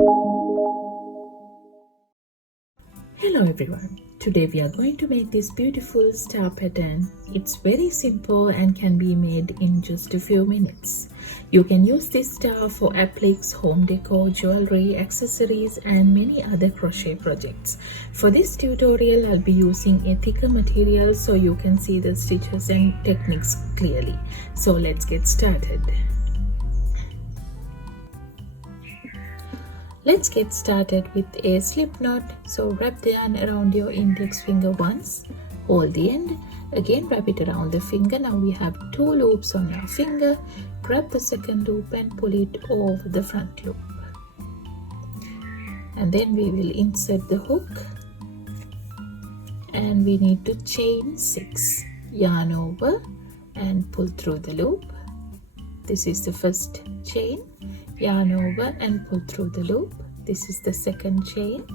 Hello everyone, today we are going to make this beautiful star pattern. It's very simple and can be made in just a few minutes. You can use this star for appliques, home decor, jewelry, accessories and many other crochet projects. For this tutorial I'll be using a thicker material so you can see the stitches and techniques clearly. So let's get started. Let's get started with a slip knot. So wrap the yarn around your index finger once, hold the end, again wrap it around the finger. Now we have 2 loops on our finger. Grab the second loop and pull it over the front loop. And then we will insert the hook and we need to chain 6. Yarn over and pull through the loop. This is the first chain. Yarn over and pull through the loop. This is the second chain.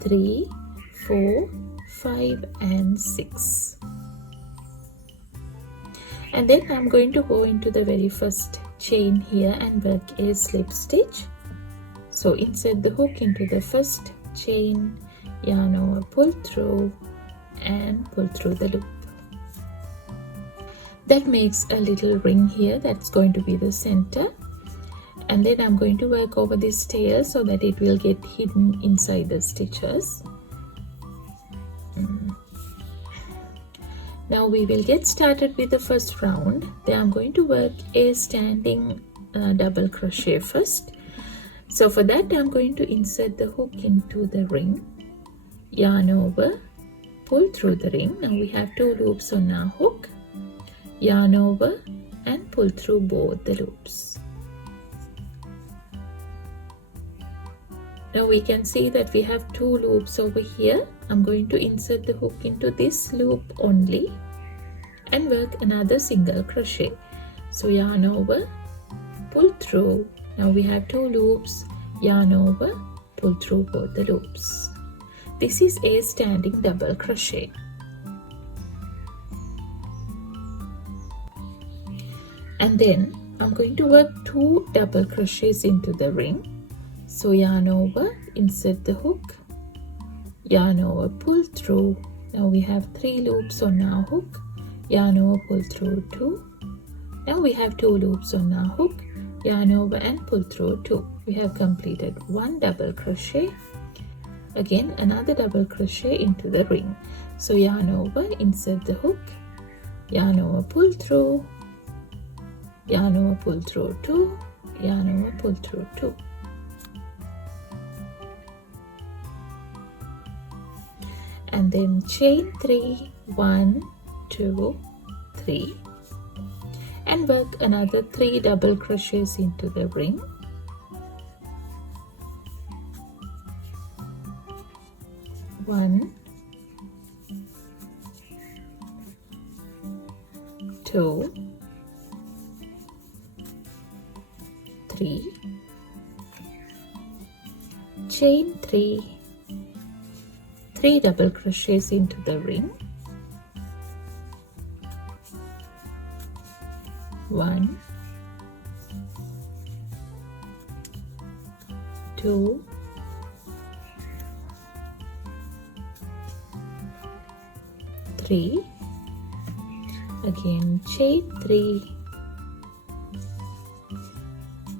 3, 4, 5 and 6. And then I'm going to go into the very first chain here and work a slip stitch. So insert the hook into the first chain, yarn over, pull through and pull through the loop. That makes a little ring here. That's going to be the center. And then I'm going to work over this tail so that it will get hidden inside the stitches. Now we will get started with the first round. Then I'm going to work a standing double crochet first. So for that I'm going to insert the hook into the ring, yarn over, pull through the ring. Now we have 2 loops on our hook, yarn over and pull through both the loops. Now we can see that we have 2 loops over here. I'm going to insert the hook into this loop only and work another single crochet. So yarn over, pull through. Now we have 2 loops, yarn over, pull through both the loops. This is a standing double crochet. And then I'm going to work 2 double crochets into the ring. So yarn over, insert the hook, yarn over, pull through. Now we have 3 loops on our hook, yarn over, pull through 2. Now we have 2 loops on our hook, yarn over and pull through 2. We have completed 1 double crochet. Again another double crochet into the ring. So yarn over, insert the hook, yarn over, pull through, yarn over, pull through 2, yarn over, pull through 2. And then chain 3, 1, 2, 3 and work another 3 double crochets into the ring. 1, 2, 3, chain 3, 3 double crochets into the ring. 1, 2, 3. Again chain 3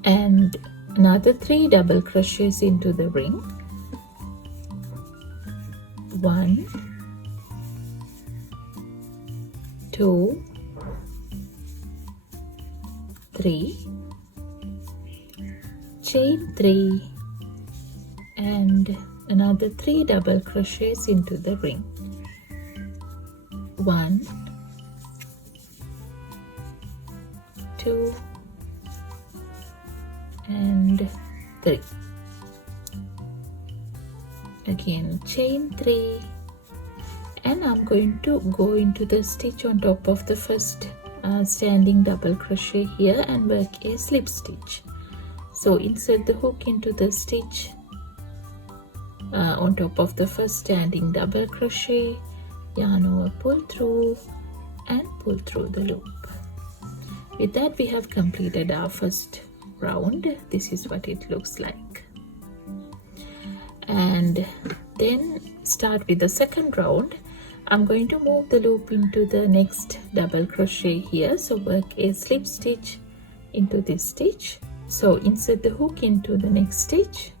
and another 3 double crochets into the ring. 1, 2, 3, chain 3 and another 3 double crochets into the ring. 1, 2 and 3. Again chain 3 and I'm going to go into the stitch on top of the first standing double crochet here and work a slip stitch. So insert the hook into the stitch on top of the first standing double crochet, yarn over, pull through and pull through the loop. With that we have completed our first round. This is what it looks like. and then start with the second round. I'm going to move the loop into the next double crochet here, so work a slip stitch into this stitch. So insert the hook into the next stitch,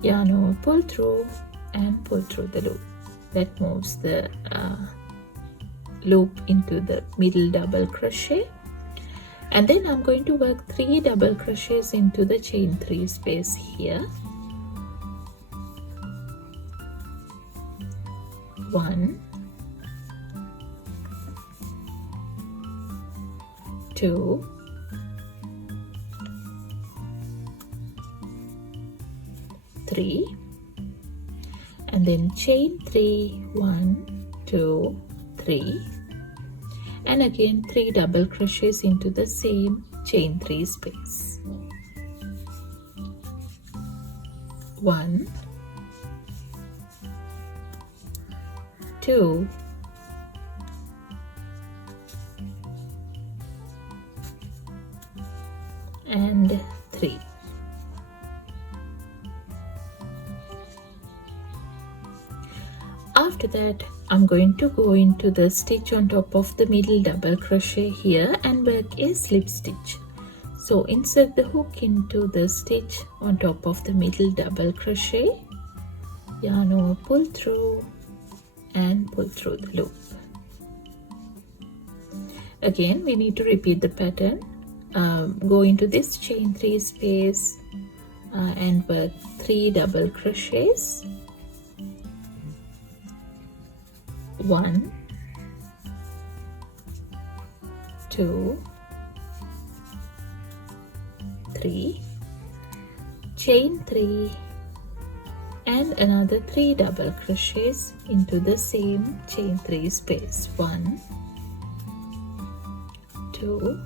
yarn over, pull through and pull through the loop. That moves the loop into the middle double crochet, and then I'm going to work 3 double crochets into the chain 3 space here. 1, 2, 3, and then chain 3, 1, 2, 3, and again 3 double crochets into the same chain 3 space. 1, 2, and 3. After that, I'm going to go into the stitch on top of the middle double crochet here and work a slip stitch. So insert the hook into the stitch on top of the middle double crochet, yarn over, pull through and pull through the loop. Again, we need to repeat the pattern. Go into this chain 3 space and work 3 double crochets. 1, 2, 3, chain 3 and another 3 double crochets into the same chain 3 space. 1, 2,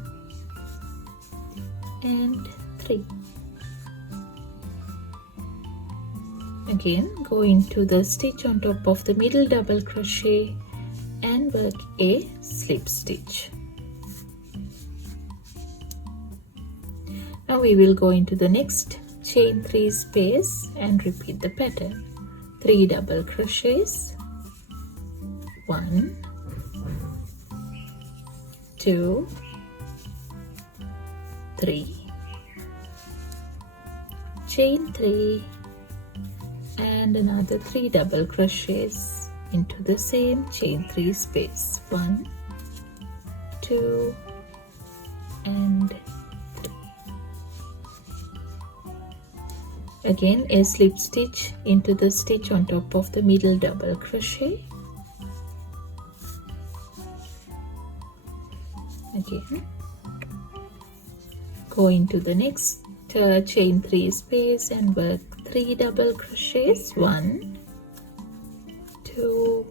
and 3. Again, go into the stitch on top of the middle double crochet and work a slip stitch. Now we will go into the next chain 3 space and repeat the pattern. 3 double crochets, 1, 2, 3, chain 3 and another 3 double crochets into the same chain 3 space. 1, 2, and 3. Again, a slip stitch into the stitch on top of the middle double crochet. Again, go into the next chain 3 space and work 3 double crochets. 1, 2,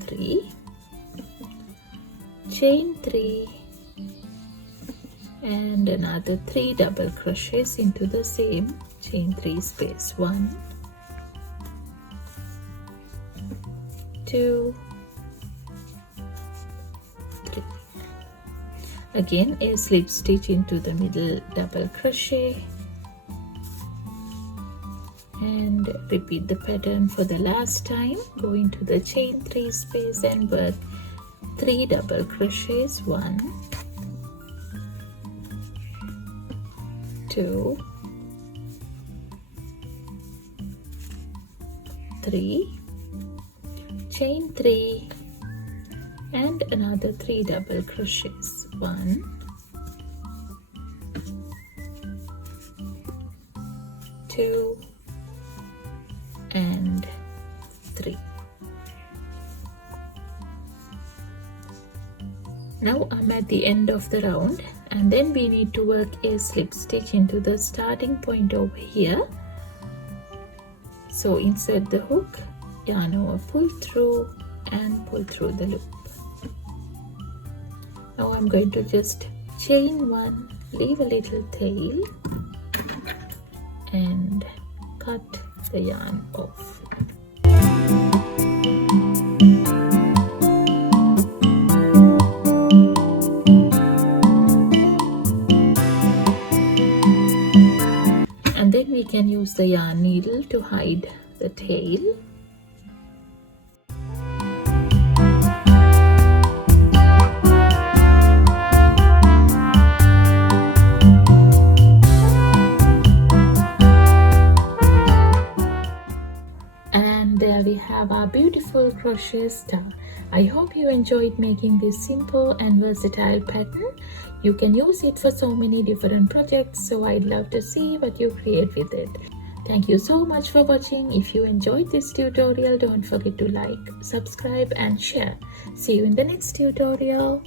3, chain 3 and another 3 double crochets into the same chain 3 space. 1, 2, 3. Again, a slip stitch into the middle double crochet and repeat the pattern for the last time. Go into the chain 3 space and work 3 double crochets. 1, 2, 3, chain 3 and another 3 double crochets. 1, 2, and 3. Now I'm at the end of the round, and then we need to work a slip stitch into the starting point over here. So insert the hook, yarn over, pull through and pull through the loop. Now I'm going to just chain 1, leave a little tail and cut the yarn off. then we can use the yarn needle to hide the tail. And there we have our beautiful crochet star. I hope you enjoyed making this simple and versatile pattern. You can use it for so many different projects, so I'd love to see what you create with it. Thank you so much for watching. If you enjoyed this tutorial, don't forget to like, subscribe and share. See you in the next tutorial.